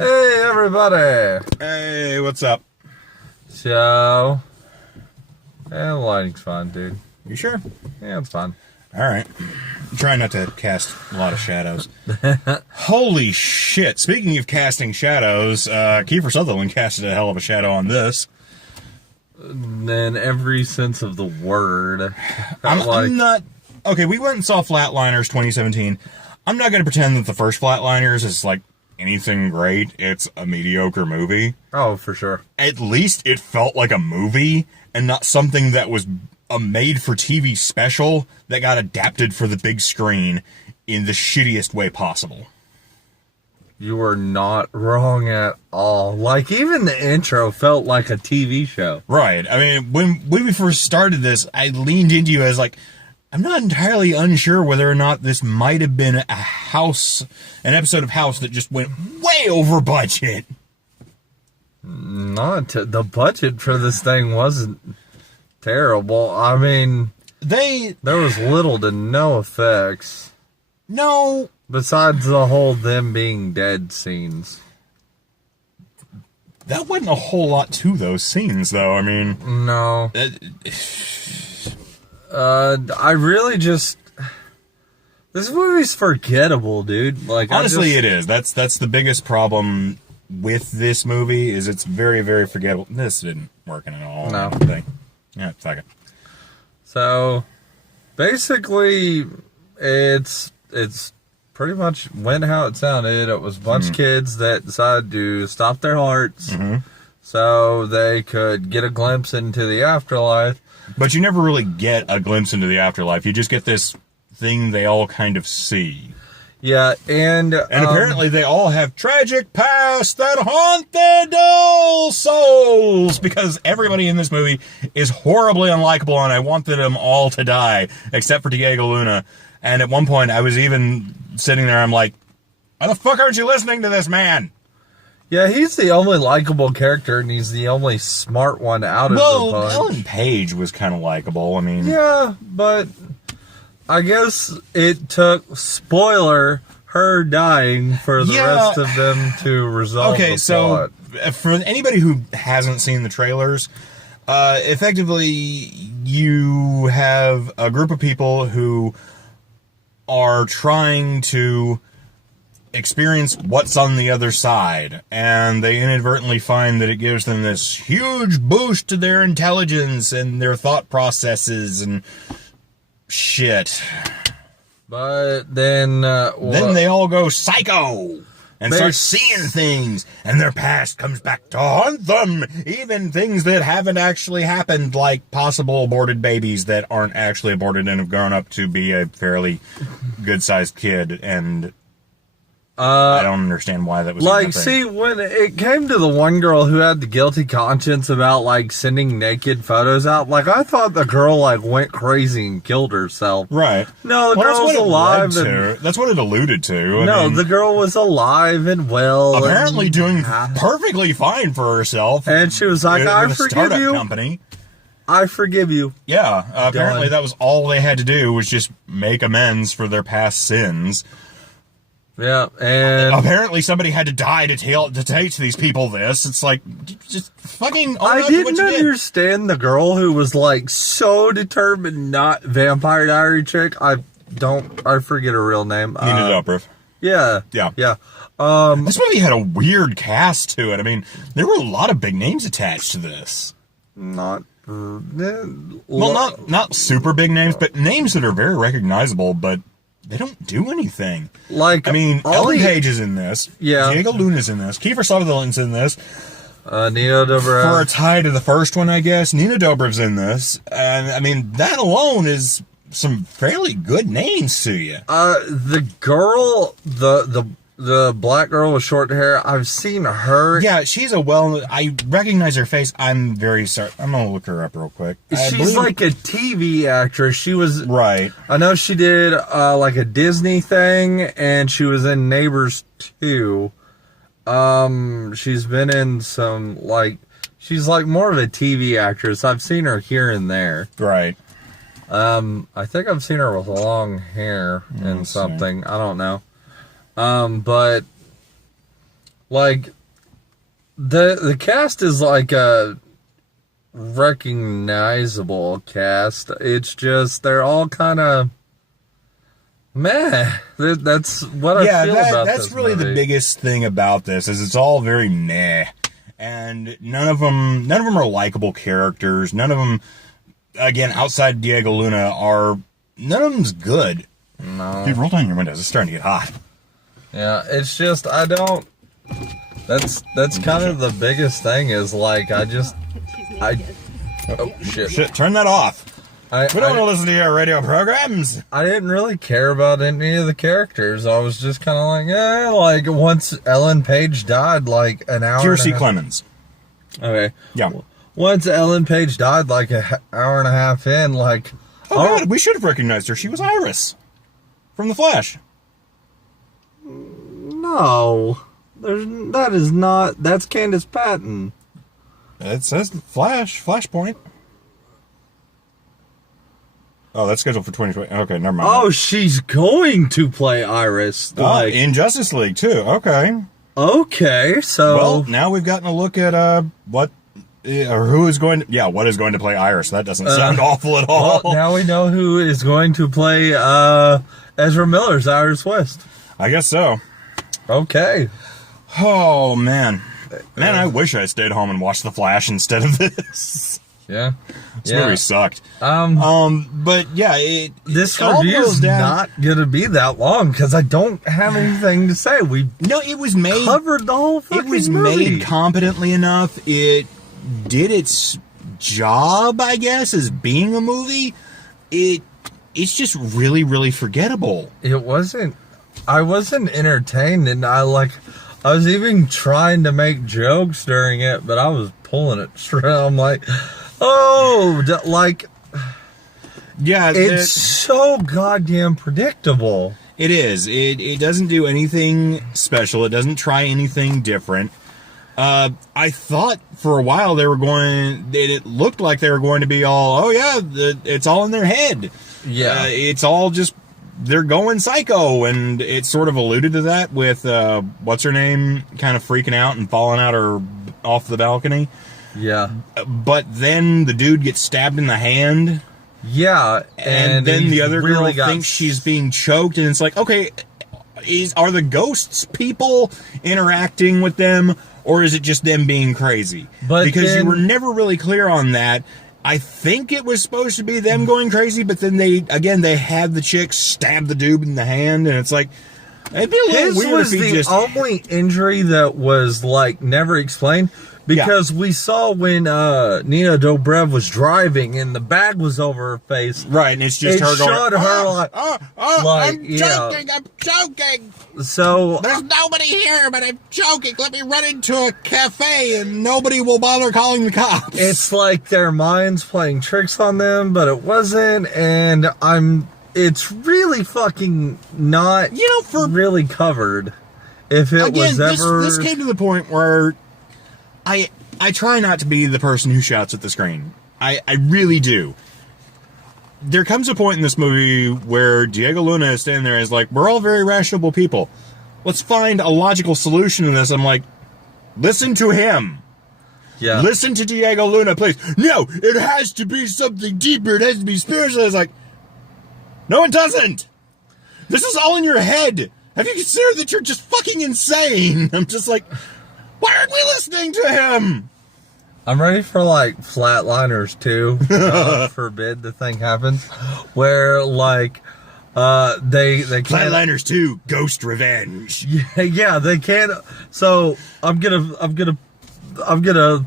Hey, everybody! Hey, what's up? So, the lighting's fine, dude. You sure? Yeah, it's fine. All right. I'm trying not to cast a lot of shadows. Holy shit. Speaking of casting shadows, Kiefer Sutherland casted a hell of a shadow on this. In every sense of the word. I'm not... Okay, we went and saw Flatliners 2017. I'm not going to pretend that the first Flatliners is, like, anything great. It's a mediocre movie. Oh, for sure. At least it felt like a movie and not something that was a made-for-TV special that got adapted for the big screen in the shittiest way possible. You were not wrong at all. Like, even the intro felt like a TV show. Right. I mean, when we first started this, I leaned into you as like, I'm not entirely unsure whether or not this might have been an episode of House that just went way over budget. The budget for this thing wasn't terrible. I mean, there was little to no effects. No. Besides the whole them being dead scenes. That wasn't a whole lot to those scenes, though. I mean... No. I really just... This movie's forgettable, dude. Like, honestly, it is. That's the biggest problem with this movie, is it's very, very forgettable. This didn't work at all. No. Yeah, fuck it. So, basically, it's pretty much went how it sounded. It was a bunch of kids that decided to stop their hearts so they could get a glimpse into the afterlife. But you never really get a glimpse into the afterlife. You just get this thing they all kind of see. Yeah, and apparently they all have tragic pasts that haunt their dull souls, because everybody in this movie is horribly unlikable, and I wanted them all to die, except for Diego Luna. And at one point, I was even sitting there, I'm like, why the fuck aren't you listening to this man? Yeah, he's the only likable character, and he's the only smart one out of the bunch. Well, Ellen Page was kind of likable, I mean... Yeah, but I guess it took, spoiler, her dying for the rest of them to resolve the plot. So, for anybody who hasn't seen the trailers, effectively, you have a group of people who are trying to experience what's on the other side, and they inadvertently find that it gives them this huge boost to their intelligence and their thought processes and shit. But then they all go psycho and start seeing things, and their past comes back to haunt them, even things that haven't actually happened, like possible aborted babies that aren't actually aborted and have grown up to be a fairly good-sized kid, and I don't understand why that was like, see, when it came to the one girl who had the guilty conscience about, like, sending naked photos out, like, I thought the girl, like, went crazy and killed herself. Right. No, the girl was alive. That's what it alluded to. I mean, the girl was alive and well. Apparently and doing perfectly fine for herself. And she was like, I forgive you. Company. I forgive you. Yeah, apparently that was all they had to do, was just make amends for their past sins. Yeah, and apparently somebody had to die to teach these people this. It's like, just fucking... I didn't understand the girl who was, like, so determined not Vampire Diary chick. I forget her real name. Nina Dobrev. Yeah. This movie had a weird cast to it. I mean, there were a lot of big names attached to this. Not super big names, but names that are very recognizable, but they don't do anything. Like, I mean, Ellen Page is in this. Yeah. Diego Luna's in this. Kiefer Sutherland's in this. Nina Dobrev. For a tie to the first one, I guess. Nina Dobrev's in this. And, I mean, that alone is some fairly good names to you. The girl, the black girl with short hair, I've seen her. Yeah, she's I recognize her face. I'm very sorry. I'm going to look her up real quick. She's like a TV actress. She was... Right. I know she did, like a Disney thing, and she was in Neighbors 2. She's been in some, like... She's like more of a TV actress. I've seen her here and there. Right. I think I've seen her with long hair and something. I don't know. But like the cast is like a recognizable cast. It's just they're all kind of meh. That's what I feel about this that's really movie. the biggest thing about this is it's all very meh, and none of them are likable characters. None of them, again, outside Diego Luna, none of them's good. No. Dude, roll down your windows. It's starting to get hot. Yeah, it's just I don't. That's kind of the biggest thing is like oh shit. Shit, turn that off. I We don't want to listen to your radio programs. I didn't really care about any of the characters. I was just kind of like, like once Ellen Page died, like an hour. Kiersey Clemens. Okay. Yeah. Once Ellen Page died, like an hour and a half in, like. Oh, God, we should have recognized her. She was Iris from The Flash. No, that's Candace Patton. It says Flashpoint. Oh, that's scheduled for 2020. Okay, never mind. Oh, she's going to play Iris. Like, in Justice League, too. Okay. Okay, so. Well, now we've gotten a look at what is going to play Iris. That doesn't sound awful at all. Well, now we know who is going to play Ezra Miller's Iris West. I guess so. Okay. Oh, man. Man, I wish I stayed home and watched The Flash instead of this. Yeah. This movie sucked. But yeah, this all review boils is down- not gonna be that long because I don't have anything to say. We it was made covered the whole fucking It was movie. made competently enough. It did its job, I guess, as being a movie. It's just really, really forgettable. It wasn't. I wasn't entertained, and I was even trying to make jokes during it, but I was pulling it straight. I'm like, Yeah, it's so goddamn predictable. It is. It doesn't do anything special. It doesn't try anything different. I thought for a while it looked like they were going to be all, it's all in their head. Yeah. It's all just, they're going psycho, and it sort of alluded to that with, what's her name, kind of freaking out and falling out off the balcony. Yeah. But then the dude gets stabbed in the hand. Yeah. And then the other girl thinks she's being choked, and it's like, okay, are the ghosts people interacting with them, or is it just them being crazy? Because you were never really clear on that. I think it was supposed to be them going crazy, but then they had the chick stab the dude in the hand, and it's like, it'd be a little weird was if he the only injury that was never explained. Because we saw when Nina Dobrev was driving and the bag was over her face. Right, and it's just her going, showed her I'm choking. So there's nobody here, but I'm choking. Let me run into a cafe and nobody will bother calling the cops. It's like their mind's playing tricks on them, but it wasn't, and it's really fucking not really covered. If it was ever... This came to the point where I try not to be the person who shouts at the screen. I really do. There comes a point in this movie where Diego Luna is standing there and is like, we're all very rational people. Let's find a logical solution to this. I'm like, listen to him. Yeah. Listen to Diego Luna, please. No, it has to be something deeper. It has to be spiritual. It's like, no, it doesn't. This is all in your head. Have you considered that you're just fucking insane? I'm just like... Why aren't we listening to him? I'm ready for Flatliners 2. God forbid the thing happens. Where they can't... Flatliners 2, Ghost Revenge. Yeah, they can't. So I'm gonna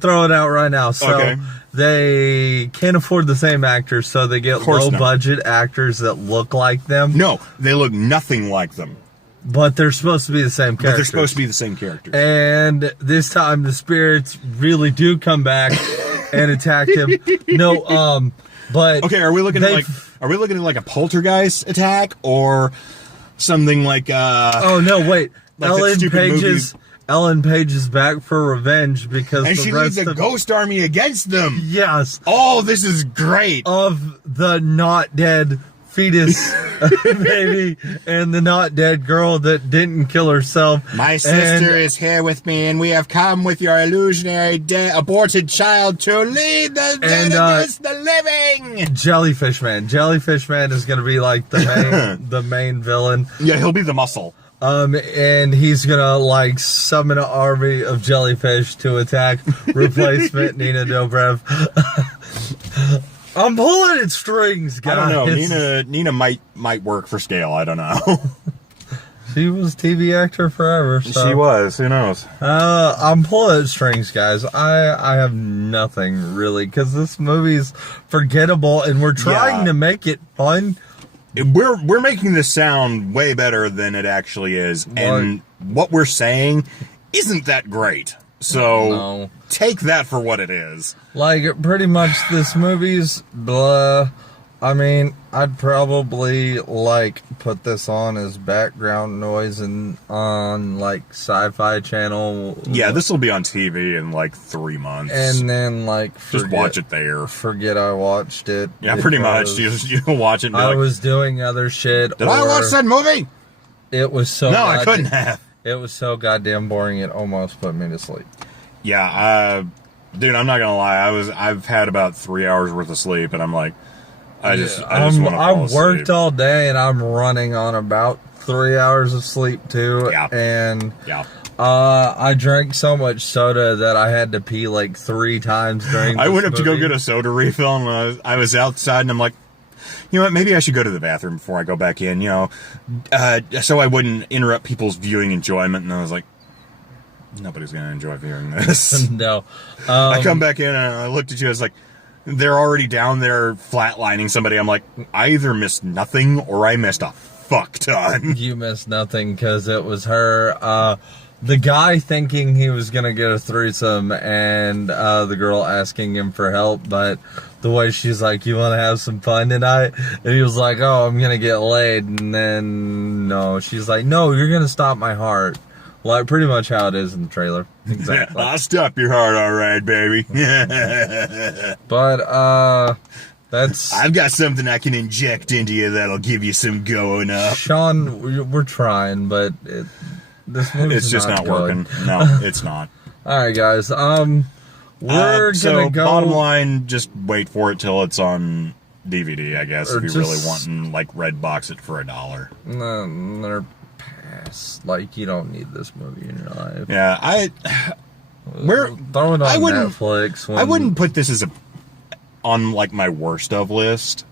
throw it out right now. So okay. They can't afford the same actors, so they get low budget actors that look like them. No, they look nothing like them. But they're supposed to be the same characters. But they're supposed to be the same characters. And this time the spirits really do come back and attack him. No, but okay, are we looking at a poltergeist attack or something like oh no, wait. Ellen Page is back for revenge because she leads a ghost army against them. Yes. Oh, this is great. Of the not dead fetus baby and the not dead girl that didn't kill herself. My sister is here with me, and we have come with your illusionary aborted child to lead the dead against the living. Jellyfish Man. Jellyfish Man is going to be like the main villain. Yeah, he'll be the muscle. And he's gonna like summon an army of jellyfish to attack replacement Nina Dobrev. I'm pulling at strings, guys. I don't know. Nina might work for scale. I don't know. She was TV actor forever. So. She was. Who knows? I'm pulling at strings, guys. I have nothing really because this movie's forgettable, and we're trying to make it fun. We're making this sound way better than it actually is, and what we're saying isn't that great. So take that for what it is. Like, pretty much this movie's blah. I mean, I'd probably, like, put this on as background noise and on, like, Sci-Fi Channel. Yeah, this will be on TV in, like, 3 months. And then, like, just watch it there. Forget I watched it. Yeah, pretty much. You watch it and be I was doing other shit. Did I watch that movie? It was so... No, I couldn't have. It was so goddamn boring, it almost put me to sleep. Yeah, dude, I'm not gonna lie. I've had about 3 hours worth of sleep, and I'm like... I just want to fall asleep. I've worked all day, and I'm running on about 3 hours of sleep too. Yeah. And I drank so much soda that I had to pee like 3 times during. I went up to go get a soda refill, and I was outside, and I'm like, you know what? Maybe I should go to the bathroom before I go back in. You know, so I wouldn't interrupt people's viewing enjoyment. And I was like, nobody's gonna enjoy hearing this. No. I come back in, and I looked at you. I was like, they're already down there flatlining somebody. I'm like, I either missed nothing or I missed a fuck ton. You missed nothing because it was her. The guy thinking he was going to get a threesome and the girl asking him for help. But the way she's like, you want to have some fun tonight? And he was like, oh, I'm going to get laid. And then, no, she's like, no, you're going to stop my heart. Like, pretty much how it is in the trailer. Exactly. I'll stop your heart, all right, baby. But, that's... I've got something I can inject into you that'll give you some going up. Sean, we're trying, but this movie's it's just not working. No, it's not. All right, guys. We're gonna go... bottom line, just wait for it till it's on DVD, I guess, if you really want and, like, Redbox it for $1. No, like, you don't need this movie in your life. Yeah, throw it on Netflix. I wouldn't put this on like my worst of list.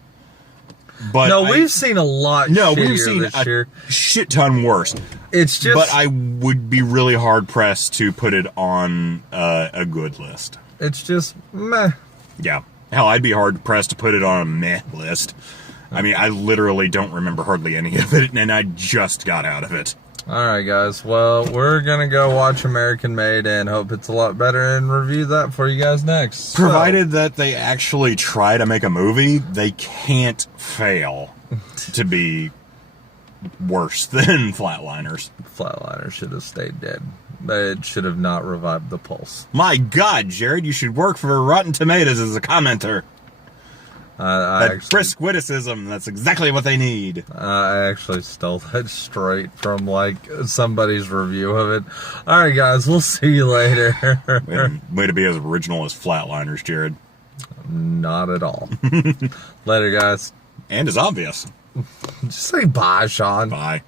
But no, we've seen a lot. No, we've seen this year. Shit ton worse. It's just. But I would be really hard pressed to put it on a good list. It's just meh. Yeah, hell, I'd be hard pressed to put it on a meh list. I mean, I literally don't remember hardly any of it, and I just got out of it. Alright, guys. Well, we're going to go watch American Made and hope it's a lot better and review that for you guys next. Provided that they actually try to make a movie, they can't fail to be worse than Flatliners. Flatliners should have stayed dead. It should have not revived the Pulse. My God, Jared, you should work for Rotten Tomatoes as a commenter. Brisk witticism, that's exactly what they need. I actually stole that straight from, like, somebody's review of it. Alright, guys, we'll see you later. Way to be as original as Flatliners, Jared. Not at all. Later, guys. And as obvious. Just say bye, Sean. Bye.